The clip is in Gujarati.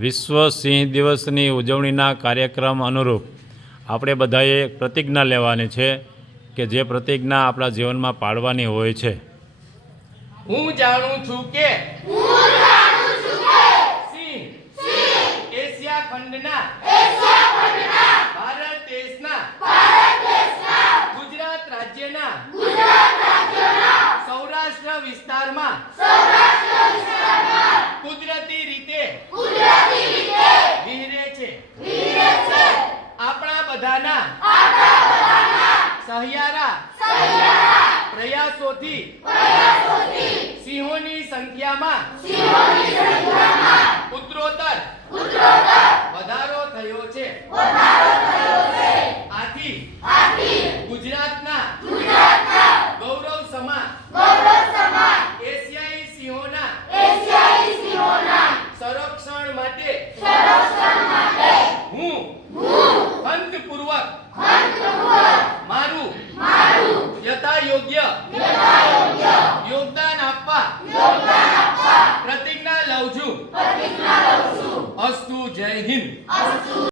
વિશ્વ સિંહ દિવસની ઉજવણીના કાર્યક્રમ અનુરૂપ આપણે બધાએ પ્રતિજ્ઞા લેવાની છે કે જે પ્રતિજ્ઞા આપણા જીવનમાં પાળવાની હોય છે. હું જાણું છું કે સિંહ એશિયા ખંડના ભારત દેશના ગુજરાત રાજ્યના સૌરાષ્ટ્ર વિસ્તારમાં કુદરતી રીતે વિહરે છે. આપણા બધાના સહિયારા પ્રયાસોથી સિંહોની સંખ્યામાં ઉત્તરોત્તર વધારો થયો છે. આથી ગુજરાતના ગૌરવ સમા એશિયાઈ સિંહોના સંરક્ષણ માટે હું ખંતપૂર્વક મારું યથાયોગ્ય યોગદાન આપવા પ્રતિજ્ઞા લઉં છું. અસ્તુ. જય હિન્દ.